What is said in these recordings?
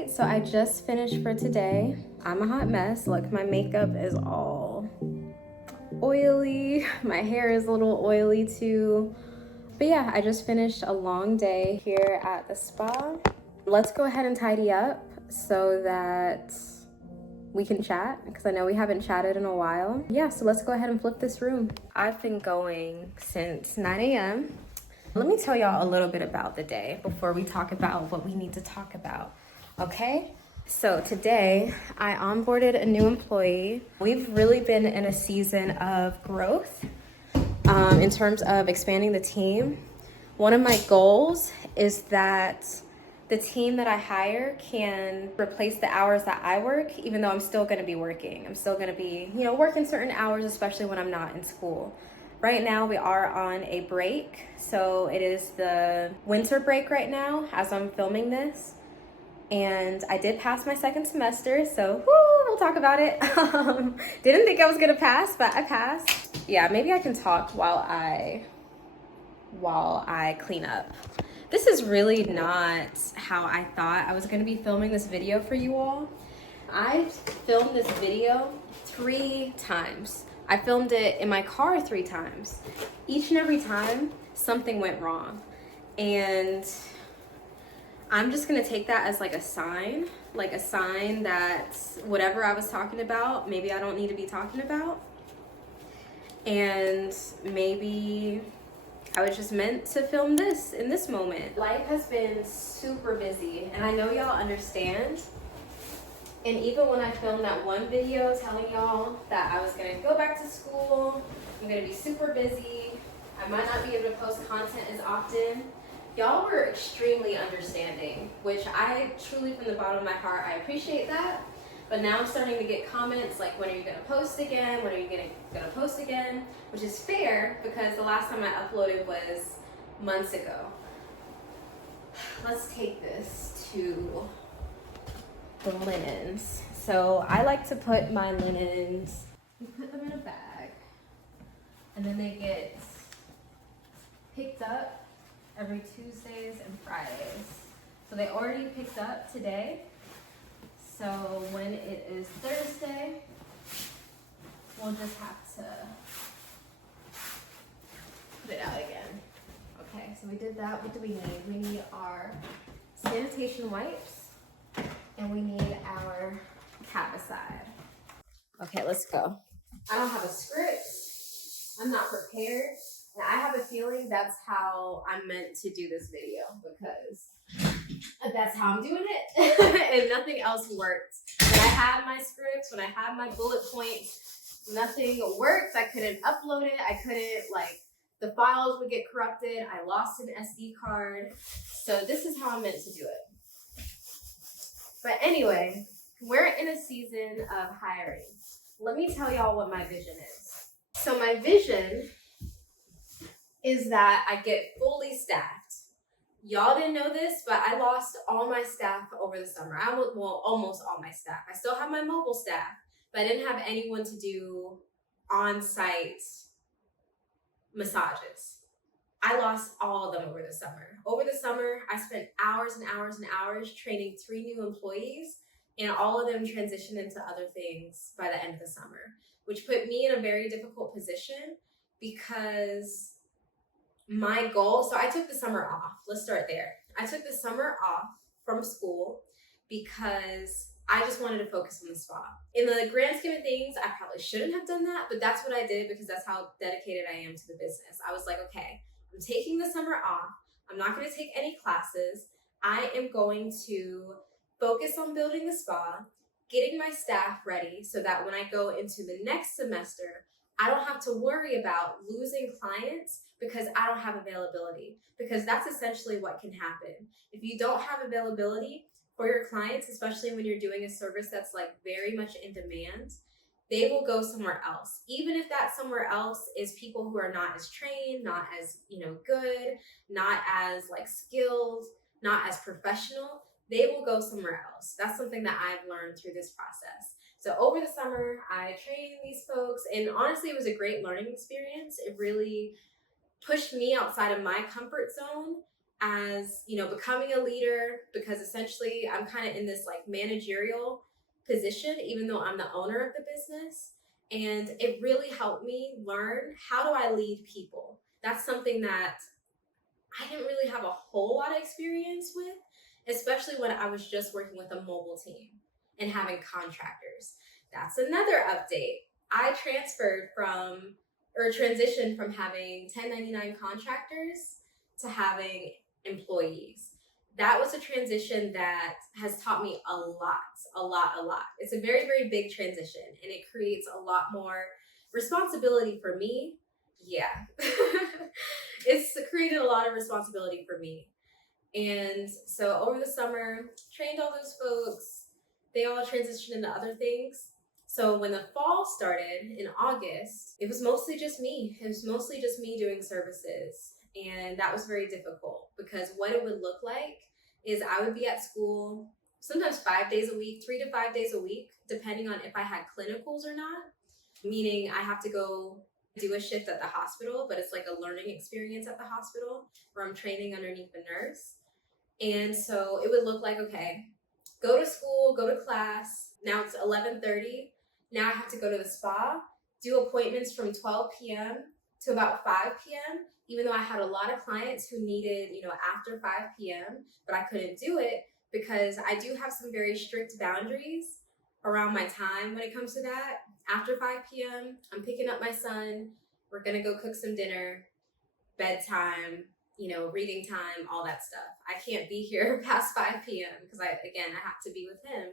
right, so I just finished for today. I'm a hot mess. Look, my makeup is all oily. My hair is a little oily too. But yeah, I just finished a long day here at the spa. Let's go ahead and tidy up so that we can chat, because I know we haven't chatted in a while. Yeah, so let's go ahead and flip this room. I've been going since 9 a.m. Let me tell y'all a little bit about the day before we talk about what we need to talk about, okay? So today, I onboarded a new employee. We've really been in a season of growth in terms of expanding the team. One of my goals is that the team that I hire can replace the hours that I work, even though I'm still gonna be working. I'm still gonna be, working certain hours, especially when I'm not in school. Right now we are on a break. So it is the winter break right now as I'm filming this. And I did pass my second semester, so woo, we'll talk about it. Didn't think I was gonna pass, but I passed. Yeah, maybe I can talk while I clean up. This is really not how I thought I was gonna be filming this video for you all. I filmed this video 3 times. I filmed it in my car 3 times. Each and every time, something went wrong. And I'm just gonna take that as like a sign that whatever I was talking about, maybe I don't need to be talking about. And maybe I was just meant to film this in this moment. Life has been super busy, and I know y'all understand. And even when I filmed that one video telling y'all that I was gonna go back to school, I'm gonna be super busy, I might not be able to post content as often, y'all were extremely understanding, which I truly, from the bottom of my heart, I appreciate that. But now I'm starting to get comments like, when are you gonna post again? When are you gonna post again? Which is fair, because the last time I uploaded was months ago. Let's take this to the linens. So I like to put my linens, you put them in a bag, and then they get picked up every Tuesdays and Fridays. So they already picked up today. So when it is Thursday, we'll just have to put it out again. Okay, so we did that. What do we need? We need our sanitation wipes, and we need our caticide. Okay, let's go. I don't have a script. I'm not prepared. And I have a feeling that's how I'm meant to do this video, because that's how I'm doing it. And nothing else worked. When I had my scripts, when I had my bullet points, nothing worked. I couldn't upload it. I couldn't, the files would get corrupted. I lost an SD card. So this is how I'm meant to do it. But anyway, we're in a season of hiring. Let me tell y'all what my vision is. So my vision is that I get fully staffed. Y'all didn't know this, but I lost all my staff over the summer. Almost all my staff. I still have my mobile staff, but I didn't have anyone to do on-site massages. I lost all of them over the summer. Over the summer, I spent hours and hours and hours training 3 new employees, and all of them transitioned into other things by the end of the summer, which put me in a very difficult position, because my goal, so I took the summer off. Let's start there. I took the summer off from school because I just wanted to focus on the spa. In the grand scheme of things, I probably shouldn't have done that, but that's what I did, because that's how dedicated I am to the business. I was like, okay, I'm taking the summer off. I'm not going to take any classes. I am going to focus on building the spa, getting my staff ready so that when I go into the next semester, I don't have to worry about losing clients because I don't have availability, because that's essentially what can happen. If you don't have availability for your clients, especially when you're doing a service that's very much in demand, they will go somewhere else. Even if that somewhere else is people who are not as trained, not as, good, not as skilled, not as professional, they will go somewhere else. That's something that I've learned through this process. So over the summer, I trained these folks, and honestly, it was a great learning experience. It really pushed me outside of my comfort zone as, becoming a leader, because essentially I'm kind of in this like managerial position, even though I'm the owner of the business. And it really helped me learn, how do I lead people? That's something that I didn't really have a whole lot of experience with, especially when I was just working with a mobile team and having contractors. That's another update. I transitioned from having 1099 contractors to having employees. That was a transition that has taught me a lot. It's a very, very big transition, and it creates a lot more responsibility for me. Yeah. It's created a lot of responsibility for me. And so over the summer, trained all those folks. They all transitioned into other things. So when the fall started in August, it was mostly just me. It was mostly just me doing services. And that was very difficult, because what it would look like is I would be at school sometimes 5 days a week, 3 to 5 days a week, depending on if I had clinicals or not. Meaning I have to go do a shift at the hospital, but it's like a learning experience at the hospital where I'm training underneath the nurse. And so it would look like, okay, go to school, go to class. Now it's 11:30. Now I have to go to the spa, do appointments from 12 p.m. to about 5 p.m., even though I had a lot of clients who needed, after 5 p.m., but I couldn't do it because I do have some very strict boundaries around my time when it comes to that. After 5 p.m., I'm picking up my son. We're going to go cook some dinner, bedtime, reading time, all that stuff. I can't be here past 5 p.m. because I have to be with him.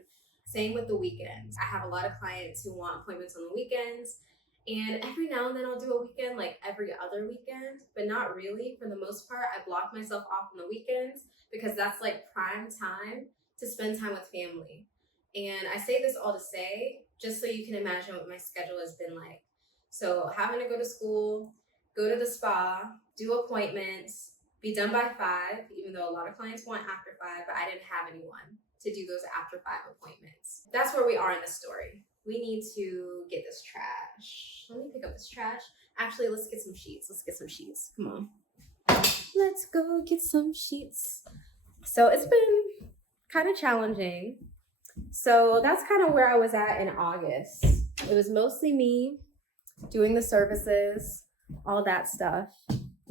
Same with the weekends. I have a lot of clients who want appointments on the weekends. And every now and then I'll do a weekend, like every other weekend, but not really. For the most part, I block myself off on the weekends because that's like prime time to spend time with family. And I say this all to say, just so you can imagine what my schedule has been like. So having to go to school, go to the spa, do appointments, be done by 5, even though a lot of clients want after 5, but I didn't have anyone to do those after 5 appointments. That's where we are in the story. We need to get this trash. Let me pick up this trash. Actually, let's get some sheets. Come on. Let's go get some sheets. So it's been kind of challenging. So that's kind of where I was at in August. It was mostly me doing the services, all that stuff.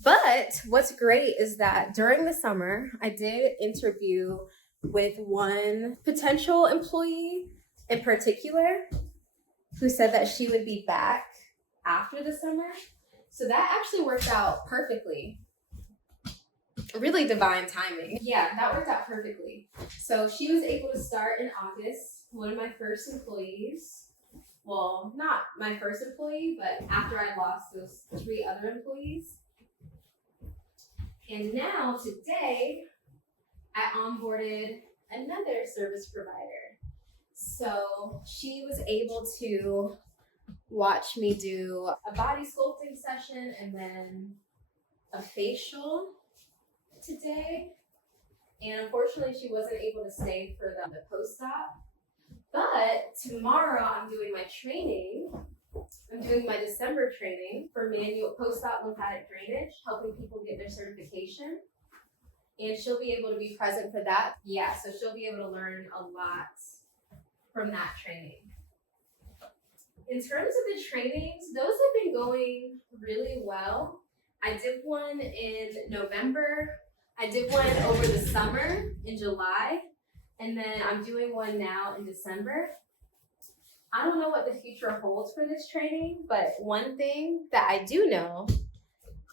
But what's great is that during the summer, I did interview with one potential employee in particular who said that she would be back after the summer. So that actually worked out perfectly. Really divine timing. Yeah, that worked out perfectly. So she was able to start in August, one of my first employees. Well, not my first employee, but after I lost those 3 other employees. And now today, I onboarded another service provider. So she was able to watch me do a body sculpting session and then a facial today. And unfortunately, she wasn't able to stay for the post-op. But tomorrow I'm doing my training. I'm doing my December training for manual post-op lymphatic drainage, helping people get their certification. And she'll be able to be present for that. Yeah, so she'll be able to learn a lot from that training. In terms of the trainings, those have been going really well. I did one in November. I did one over the summer in July. And then I'm doing one now in December. I don't know what the future holds for this training, but one thing that I do know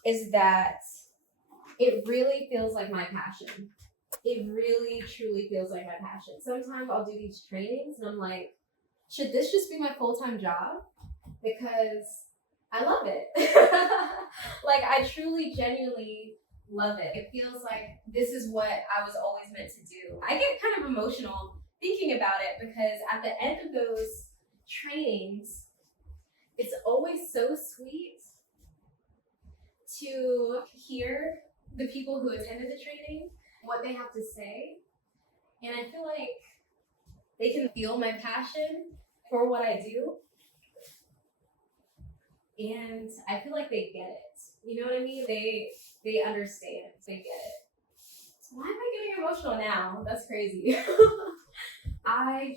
is that it really feels like my passion. It really, truly feels like my passion. Sometimes I'll do these trainings and I'm like, should this just be my full-time job? Because I love it. Like, I truly, genuinely love it. It feels like this is what I was always meant to do. I get kind of emotional thinking about it because at the end of those trainings, it's always so sweet to hear the people who attended the training, what they have to say. And I feel like they can feel my passion for what I do. And I feel like they get it. You know what I mean? They understand. They get it. Why am I getting emotional now? That's crazy. I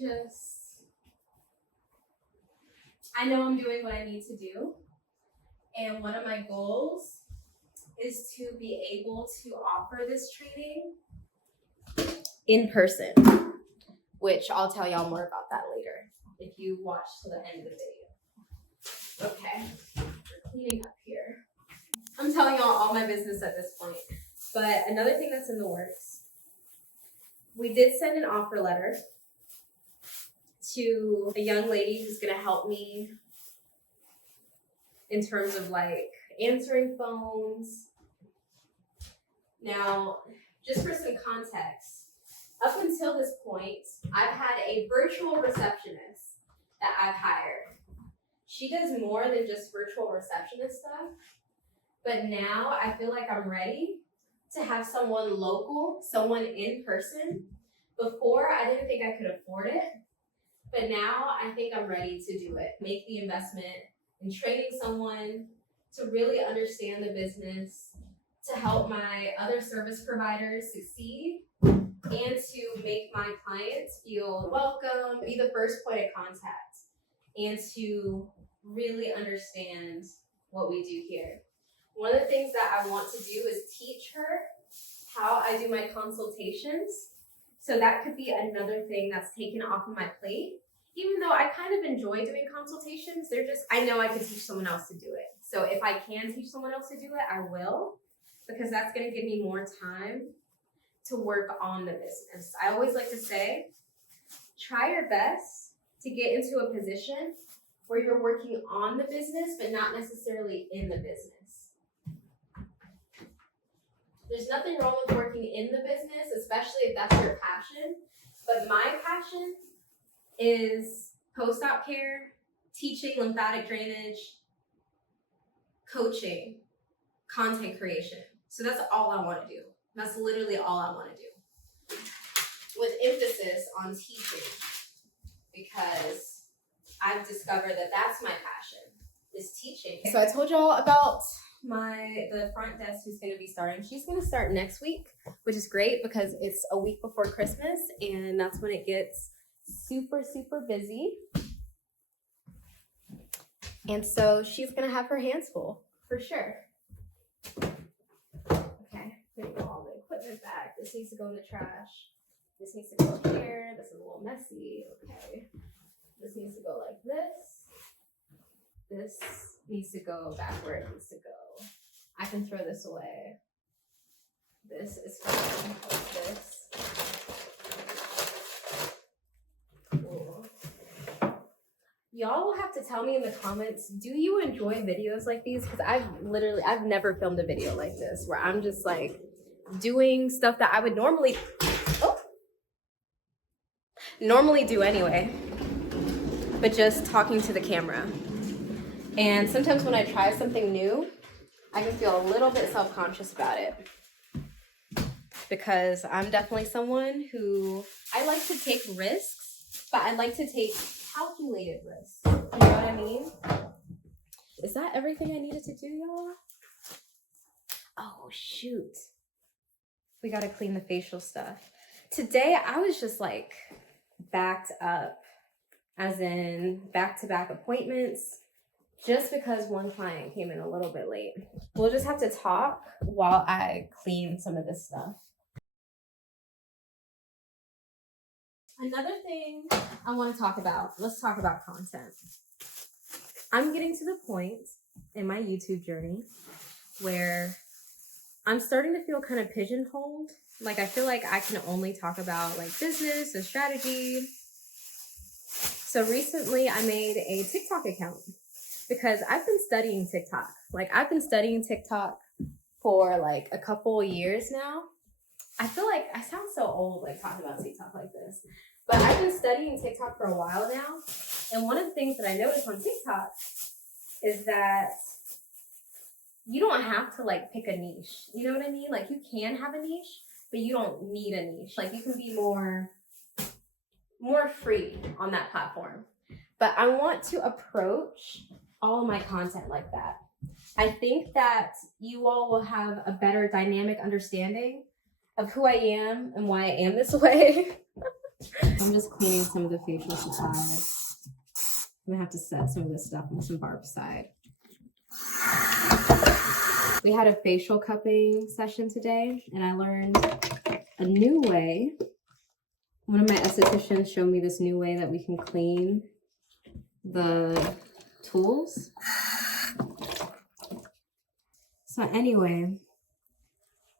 know I'm doing what I need to do. And one of my goals is to be able to offer this training in person, which I'll tell y'all more about that later if you watch to the end of the video. Okay, we're cleaning up here. I'm telling y'all all my business at this point. But another thing that's in the works, we did send an offer letter to a young lady who's gonna help me in terms of like answering phones. Now, just for some context, up until this point, I've had a virtual receptionist that I've hired. She does more than just virtual receptionist stuff, but now I feel like I'm ready to have someone local, someone in person. Before, I didn't think I could afford it, but now I think I'm ready to do it. Make the investment in training someone to really understand the business, to help my other service providers succeed, and to make my clients feel welcome, be the first point of contact, and to really understand what we do here. One of the things that I want to do is teach her how I do my consultations. So that could be another thing that's taken off of my plate. Even though I kind of enjoy doing consultations, I know I could teach someone else to do it. So if I can teach someone else to do it, I will, because that's gonna give me more time to work on the business. I always like to say, try your best to get into a position where you're working on the business, but not necessarily in the business. There's nothing wrong with working in the business, especially if that's your passion. But my passion is post-op care, teaching lymphatic drainage, coaching, content creation. So that's all I want to do. That's literally all I want to do. With emphasis on teaching, because I've discovered that that's my passion, is teaching. So I told y'all about the front desk who's going to be starting. She's going to start next week, which is great because it's a week before Christmas and that's when it gets super, super busy. And so she's going to have her hands full for sure. Okay, putting all the equipment back. This needs to go in the trash. This needs to go here. This is a little messy. Okay. This needs to go like this. This needs to go back where it needs to go. I can throw this away. This is fine like this. Cool. Y'all will have to tell me in the comments, do you enjoy videos like these? Because I've never filmed a video like this where I'm just like doing stuff that I would normally do anyway, but just talking to the camera. And sometimes when I try something new, I can feel a little bit self-conscious about it, because I'm definitely someone who, I like to take risks, but I like to take calculated risks. You know what I mean? Is that everything I needed to do, y'all? Oh, shoot. We gotta clean the facial stuff. Today, I was just like backed up, as in back-to-back appointments, just because one client came in a little bit late. We'll just have to talk while I clean some of this stuff. Another thing I want to talk about, let's talk about content. I'm getting to the point in my YouTube journey where I'm starting to feel kind of pigeonholed. Like I feel like I can only talk about like business and strategy. So recently I made a TikTok account because I've been studying TikTok. Like I've been studying TikTok for like a couple years now. I feel like I sound so old like talking about TikTok like this, but I've been studying TikTok for a while now. And one of the things that I noticed on TikTok is that you don't have to like pick a niche. You know what I mean? Like you can have a niche, but you don't need a niche. Like you can be more free on that platform. But I want to approach all of my content like that. I think that you all will have a better dynamic understanding of who I am and why I am this way. I'm just cleaning some of the facial supplies. I'm gonna have to set some of this stuff on some bar beside. We had a facial cupping session today, and I learned a new way. One of my estheticians showed me this new way that we can clean the tools. So anyway,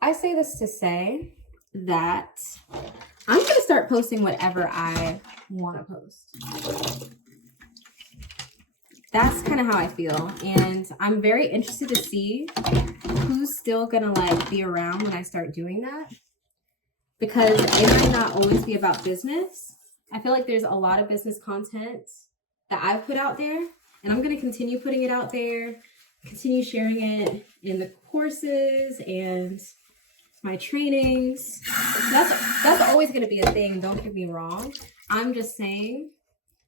I say this to say that I'm gonna start posting whatever I want to post. That's kind of how I feel, and I'm very interested to see who's still gonna like be around when I start doing that, because it might not always be about business. I feel like there's a lot of business content that I've put out there, and I'm gonna continue putting it out there, continue sharing it in the courses and my trainings. That's always gonna be a thing, don't get me wrong. I'm just saying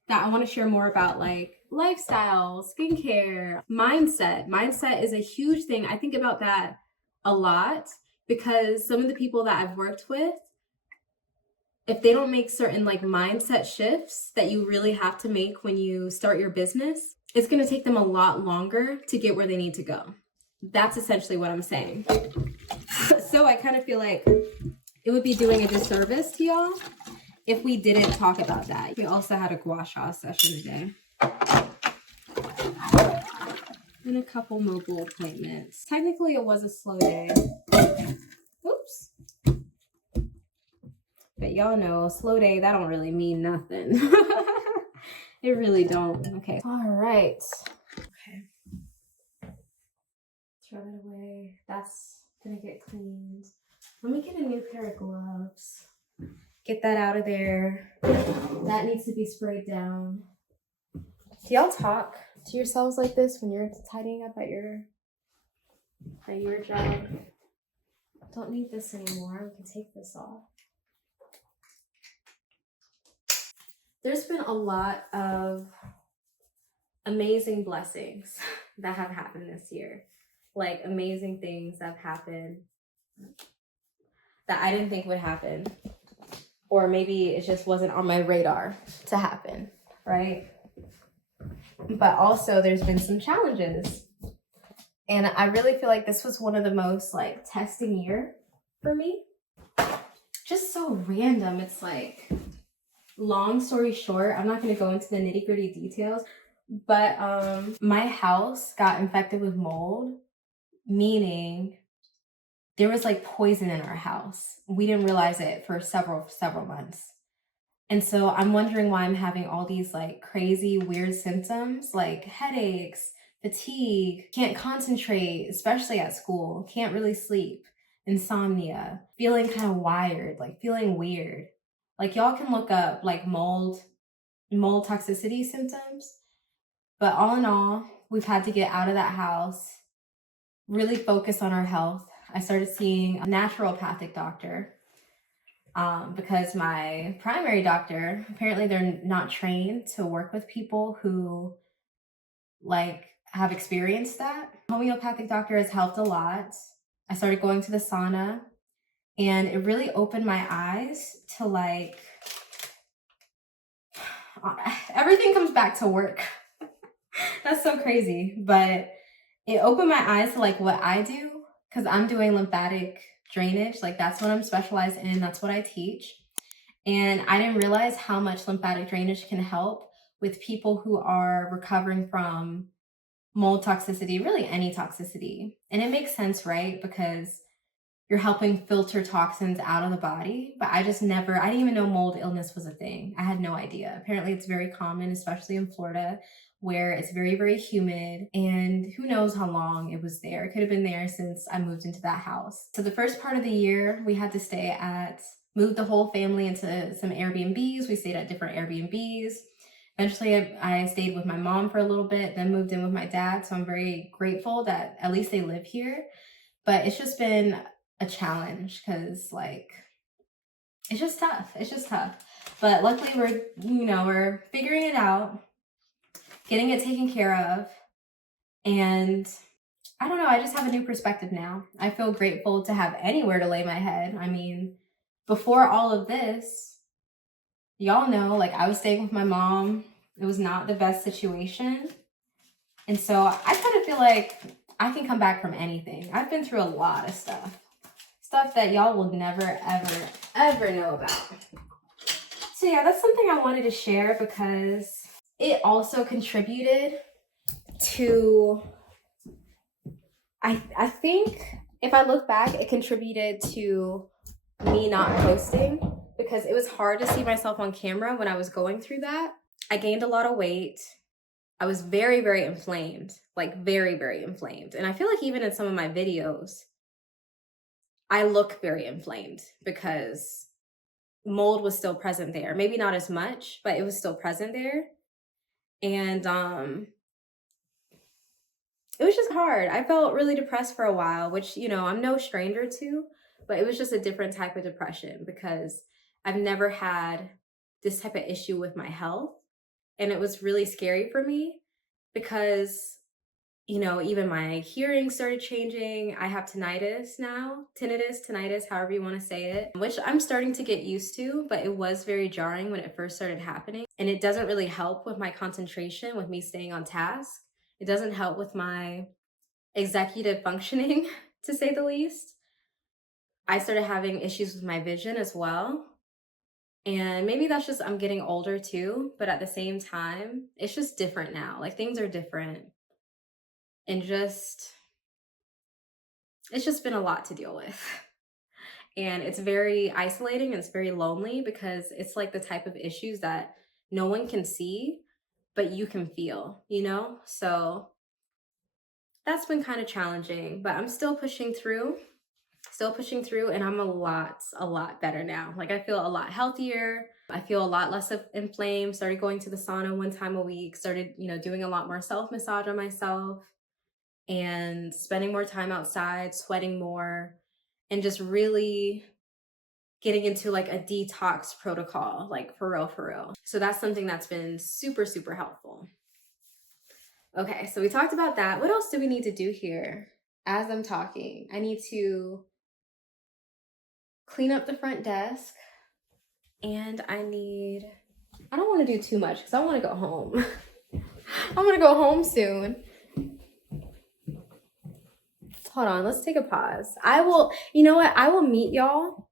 that I want to share more about like lifestyle, skincare, mindset. Mindset is a huge thing. I think about that a lot because some of the people that I've worked with, if they don't make certain like mindset shifts that you really have to make when you start your business, it's going to take them a lot longer to get where they need to go. That's essentially what I'm saying. So I kind of feel like it would be doing a disservice to y'all if we didn't talk about that. We also had a gua sha session today. And a couple mobile appointments. Technically, it was a slow day. Oops. But y'all know, a slow day, that don't really mean nothing. It really don't. Okay. All right. Okay. Throw that away. That's gonna get cleaned. Let me get a new pair of gloves. Get that out of there. That needs to be sprayed down. Do y'all talk to yourselves like this when you're tidying up at your job? Don't need this anymore. We can take this off. There's been a lot of amazing blessings that have happened this year. Like amazing things that have happened that I didn't think would happen. Or maybe it just wasn't on my radar to happen, right? But also there's been some challenges. And I really feel like this was one of the most like testing year for me. Just so random. It's like, long story short, I'm not going to go into the nitty-gritty details, but my house got infected with mold, meaning there was like poison in our house. We didn't realize it for several months. And so I'm wondering why I'm having all these like crazy weird symptoms like headaches, fatigue, can't concentrate, especially at school, can't really sleep, insomnia, feeling kind of wired, like feeling weird. Like y'all can look up like mold toxicity symptoms. But all in all, we've had to get out of that house, really focus on our health. I started seeing a naturopathic doctor because my primary doctor, apparently they're not trained to work with people who like have experienced that. Homeopathic doctor has helped a lot. I started going to the sauna and it really opened my eyes to like, everything comes back to work. That's so crazy, but it opened my eyes to like what I do. Because I'm doing lymphatic drainage, like that's what I'm specialized in, that's what I teach. And I didn't realize how much lymphatic drainage can help with people who are recovering from mold toxicity, really any toxicity. And it makes sense, right? Because you're helping filter toxins out of the body. But I didn't even know mold illness was a thing. I had no idea. Apparently it's very common, especially in Florida, where it's very, very humid and who knows how long it was there. It could have been there since I moved into that house. So the first part of the year we had to moved the whole family into some Airbnbs. We stayed at different Airbnbs. Eventually I stayed with my mom for a little bit, then moved in with my dad. So I'm very grateful that at least they live here. But it's just been a challenge because like, it's just tough. But luckily we're figuring it out, getting it taken care of. And I don't know, I just have a new perspective now. I feel grateful to have anywhere to lay my head. I mean, before all of this, y'all know, like, I was staying with my mom. It was not the best situation. And so I kind of feel like I can come back from anything. I've been through a lot of stuff. Stuff that y'all will never, ever, ever know about. So yeah, that's something I wanted to share because it also contributed to, I think if I look back, it contributed to me not posting because it was hard to see myself on camera when I was going through that. I gained a lot of weight. I was very, very inflamed, like very, very inflamed. And I feel like even in some of my videos, I look very inflamed because mold was still present there. Maybe not as much, but it was still present there. And it was just hard. I felt really depressed for a while, which, you know, I'm no stranger to, but it was just a different type of depression because I've never had this type of issue with my health. And it was really scary for me because, you know, even my hearing started changing. I have tinnitus now, tinnitus, however you want to say it, which I'm starting to get used to, but it was very jarring when it first started happening. And it doesn't really help with my concentration, with me staying on task. It doesn't help with my executive functioning, to say the least. I started having issues with my vision as well. And maybe that's just I'm getting older too, but at the same time, it's just different now. Like things are different. And it's just been a lot to deal with. And it's very isolating and it's very lonely because it's like the type of issues that no one can see, but you can feel, you know? So that's been kind of challenging, but I'm still pushing through, and I'm a lot better now. Like I feel a lot healthier. I feel a lot less inflamed, started going to the sauna 1 time a week, started, you know, doing a lot more self-massage on myself and spending more time outside, sweating more, and just really getting into like a detox protocol, like for real. So that's something that's been super, super helpful. Okay, so we talked about that. What else do we need to do here? As I'm talking, I need to clean up the front desk and I don't want to do too much because I want to go home. I want to go home soon. Hold on, let's take a pause. You know what? I will meet y'all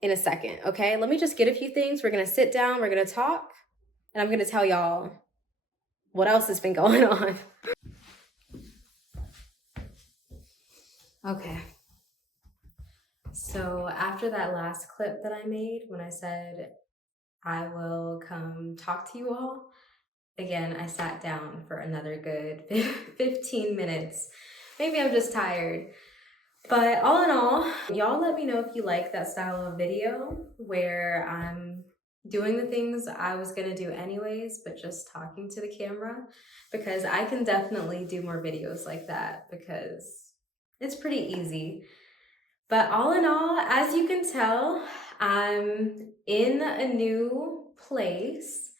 in a second, okay? Let me just get a few things. We're going to sit down, we're going to talk, and I'm going to tell y'all what else has been going on. Okay. So after that last clip that I made, when I said I will come talk to you all, again, I sat down for another good 15 minutes. Maybe I'm just tired. But all in all, y'all let me know if you like that style of video where I'm doing the things I was gonna do anyways, but just talking to the camera, because I can definitely do more videos like that because it's pretty easy. But all in all, as you can tell, I'm in a new place.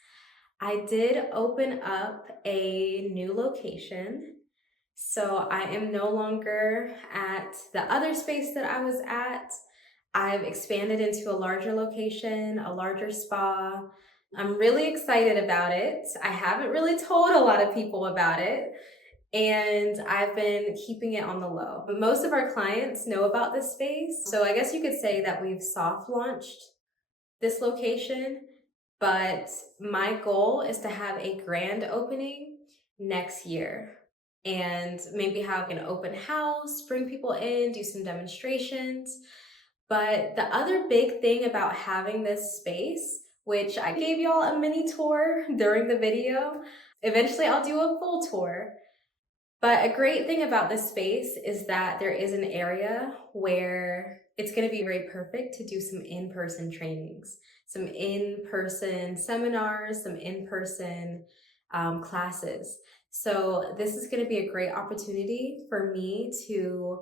I did open up a new location. So I am no longer at the other space that I was at. I've expanded into a larger location, a larger spa. I'm really excited about it. I haven't really told a lot of people about it, and I've been keeping it on the low. But most of our clients know about this space. So I guess you could say that we've soft launched this location, but my goal is to have a grand opening next year and maybe have an open house, bring people in, do some demonstrations. But the other big thing about having this space, which I gave y'all a mini tour during the video, eventually I'll do a full tour. But a great thing about this space is that there is an area where it's going to be very perfect to do some in-person trainings, some in-person seminars, some in-person classes. So this is going to be a great opportunity for me to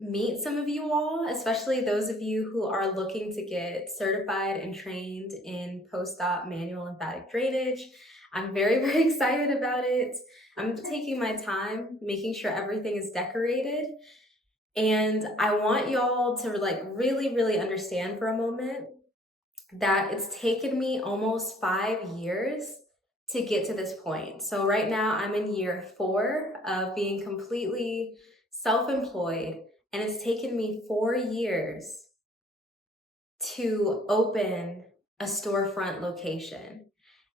meet some of you all, especially those of you who are looking to get certified and trained in post-op manual lymphatic drainage. I'm very, very excited about it. I'm taking my time, making sure everything is decorated. And I want y'all to like really, really understand for a moment that it's taken me almost 5 years to get to this point. So right now I'm in year 4 of being completely self-employed, and it's taken me 4 years to open a storefront location.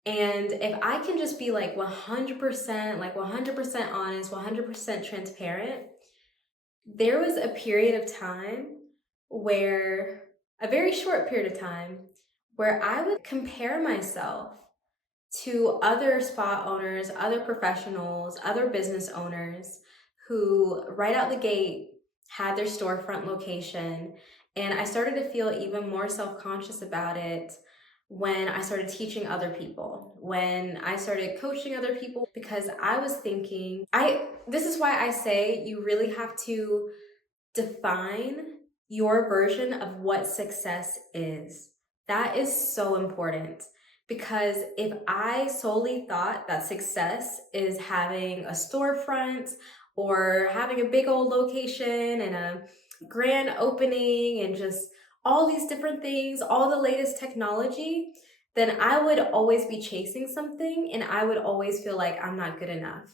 And if I can just be like 100% honest, 100% transparent, there was a period of time where, a very short period of time, where I would compare myself to other spa owners, other professionals, other business owners who right out the gate had their storefront location. And I started to feel even more self-conscious about it when I started teaching other people, when I started coaching other people, because I was thinking, this is why I say you really have to define your version of what success is. That is so important, because if I solely thought that success is having a storefront or having a big old location and a grand opening and just all these different things, all the latest technology, then I would always be chasing something and I would always feel like I'm not good enough.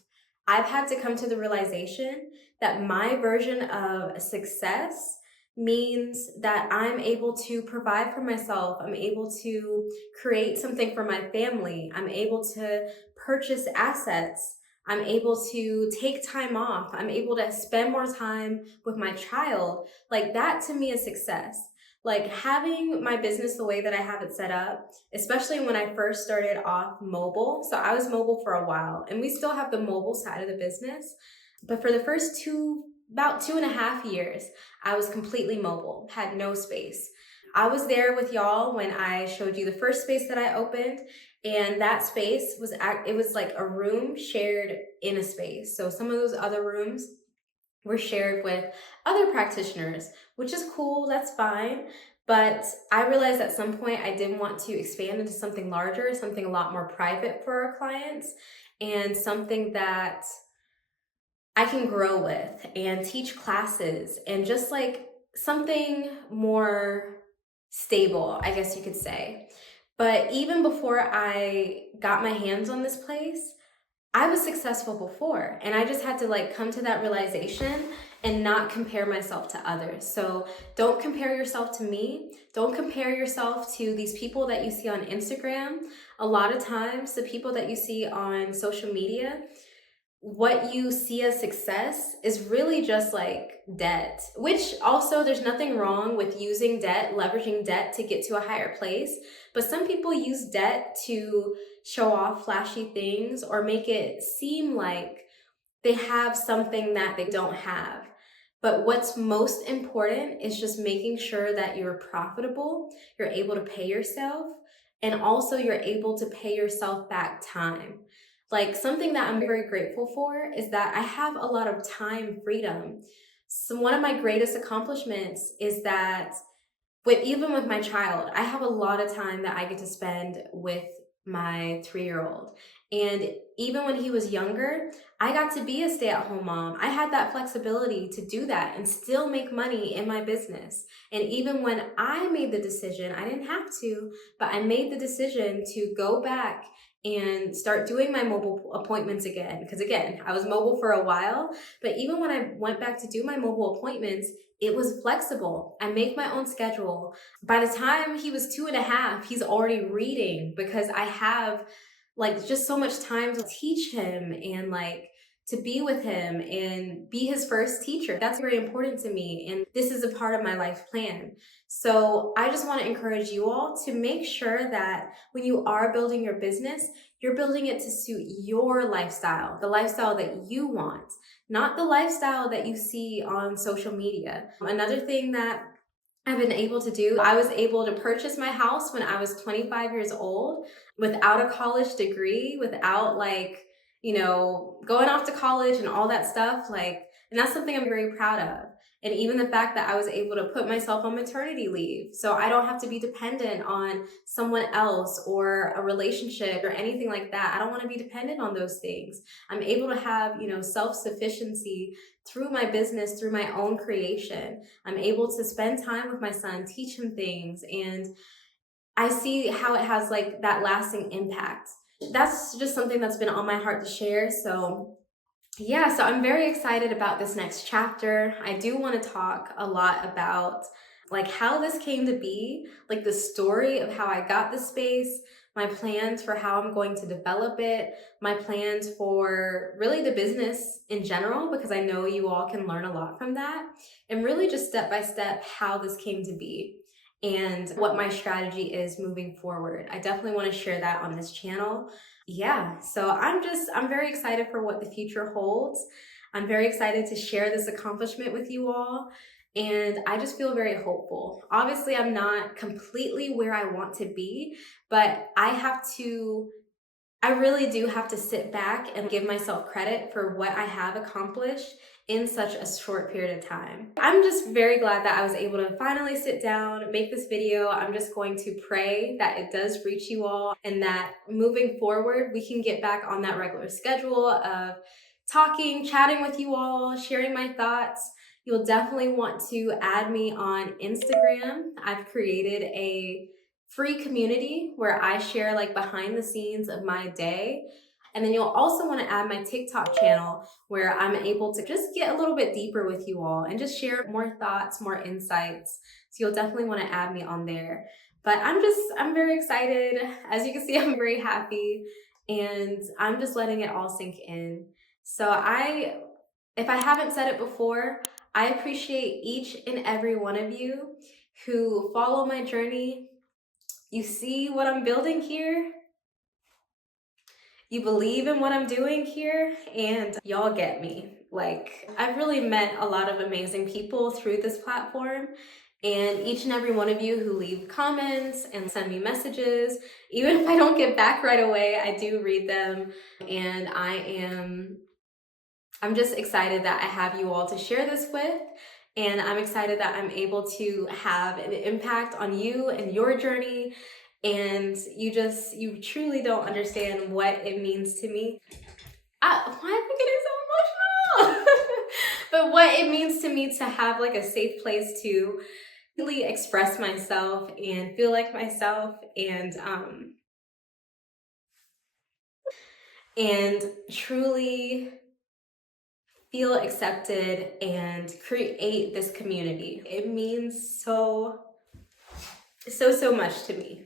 I've had to come to the realization that my version of success means that I'm able to provide for myself. I'm able to create something for my family. I'm able to purchase assets. I'm able to take time off. I'm able to spend more time with my child. Like, that to me is success. Like, having my business the way that I have it set up, especially when I first started off mobile. So I was mobile for a while, and we still have the mobile side of the business. But for the first about 2.5 years, I was completely mobile, had no space. I was there with y'all when I showed you the first space that I opened, and that space was, it was like a room shared in a space. So some of those other rooms were shared with other practitioners, which is cool, that's fine. But I realized at some point I didn't want to expand into something larger, something a lot more private for our clients, and something that I can grow with and teach classes, and just like something more stable, I guess you could say. But even before I got my hands on this place, I was successful before, and I just had to like come to that realization and not compare myself to others. So don't compare yourself to me. Don't compare yourself to these people that you see on Instagram. A lot of times, the people that you see on social media, what you see as success is really just like debt, which also there's nothing wrong with using debt, leveraging debt to get to a higher place. But some people use debt to show off flashy things or make it seem like they have something that they don't have. But what's most important is just making sure that you're profitable, you're able to pay yourself, and also you're able to pay yourself back time. Like, something that I'm very grateful for is that I have a lot of time freedom. So one of my greatest accomplishments is that even with my child, I have a lot of time that I get to spend with my 3-year-old. And even when he was younger, I got to be a stay-at-home mom. I had that flexibility to do that and still make money in my business. And even when I made the decision, I didn't have to, but I made the decision to go back and start doing my mobile appointments again. Because again, I was mobile for a while, but even when I went back to do my mobile appointments, it was flexible. I make my own schedule. By the time he was 2.5, he's already reading because I have like just so much time to teach him and like to be with him and be his first teacher. That's very important to me, and this is a part of my life plan. So I just want to encourage you all to make sure that when you are building your business, you're building it to suit your lifestyle, the lifestyle that you want, not the lifestyle that you see on social media. Another thing that I've been able to do, I was able to purchase my house when I was 25 years old without a college degree, without like, going off to college and all that stuff. Like, and that's something I'm very proud of. And even the fact that I was able to put myself on maternity leave, so I don't have to be dependent on someone else or a relationship or anything like that. I don't want to be dependent on those things. I'm able to have, self-sufficiency through my business, through my own creation. I'm able to spend time with my son, teach him things, and I see how it has like that lasting impact. That's just something that's been on my heart to share. So yeah, so I'm very excited about this next chapter. I do want to talk a lot about like how this came to be, like the story of how I got the space, my plans for how I'm going to develop it, my plans for really the business in general, because I know you all can learn a lot from that, and really just step by step how this came to be and what my strategy is moving forward. I definitely want to share that on this channel. Yeah, so I'm very excited for what the future holds. I'm very excited to share this accomplishment with you all, and I just feel very hopeful. Obviously, I'm not completely where I want to be, but I really do have to sit back and give myself credit for what I have accomplished in such a short period of time. I'm just very glad that I was able to finally sit down, make this video. I'm just going to pray that it does reach you all and that moving forward, we can get back on that regular schedule of talking, chatting with you all, sharing my thoughts. You'll definitely want to add me on Instagram. I've created a free community where I share like behind the scenes of my day. And then you'll also want to add my TikTok channel where I'm able to just get a little bit deeper with you all and just share more thoughts, more insights. So you'll definitely want to add me on there. But I'm very excited. As you can see, I'm very happy and I'm just letting it all sink in. So if I haven't said it before, I appreciate each and every one of you who follow my journey. You see what I'm building here? You believe in what I'm doing here, and y'all get me. Like, I've really met a lot of amazing people through this platform, and each and every one of you who leave comments and send me messages, even if I don't get back right away, I do read them, and I'm just excited that I have you all to share this with. And I'm excited that I'm able to have an impact on you and your journey. And you truly don't understand what it means to me. Why am I getting so emotional? But what it means to me to have like a safe place to really express myself and feel like myself and truly feel accepted and create this community. It means so much to me.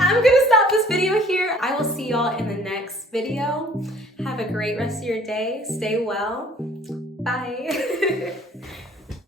I'm gonna stop this video here. I will see y'all in the next video. Have a great rest of your day. Stay well. Bye.